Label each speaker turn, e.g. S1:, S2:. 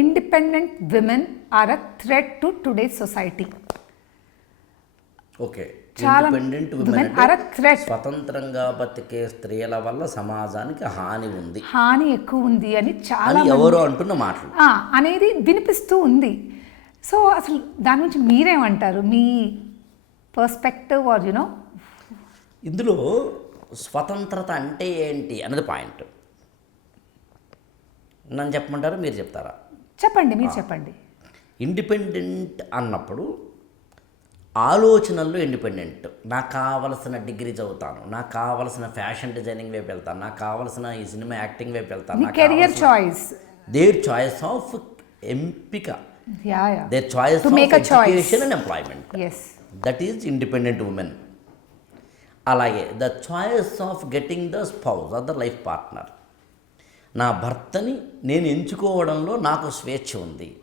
S1: independent women are a threat to today's society.
S2: Okay
S1: చాలా
S2: independent. స్వతంత్రంగా బతికే స్త్రీల వల్ల సమాజానికి హాని ఉంది.
S1: హాని ఎక్కువ ఉంది అని చాలా
S2: ఎవరో అంటున్న మాటలు.
S1: అనేది వినిపిస్తూ ఉంది. సో అసలు దాని గురించి మీరేమంటారు? మీ పర్స్పెక్టివ్ ఆర్ యునో
S2: ఇందులో స్వతంత్రత అంటే ఏంటి అన్నది పాయింట్ నన్ను చెప్పమంటారా? మీరు చెప్తారా?
S1: చెప్పండి మీరు చెప్పండి.
S2: ఇండిపెండెంట్ అన్నప్పుడు ఆలోచనల్లో ఇండిపెండెంట్. నాకు కావలసిన డిగ్రీ చదువుతాను నాకు కావలసిన ఫ్యాషన్ డిజైనింగ్ వైపు వెళ్తాను నాకు కావలసిన ఈ సినిమా యాక్టింగ్ వైపు వెళ్తాను
S1: career choice
S2: their choice of ఎంపిక. Their choice. Education and employment that is independent women అలాగే the choice of getting the spouse or the life partner నా భర్తని నేను ఎంచుకోవడంలో నాకు స్వేచ్ఛ ఉంది.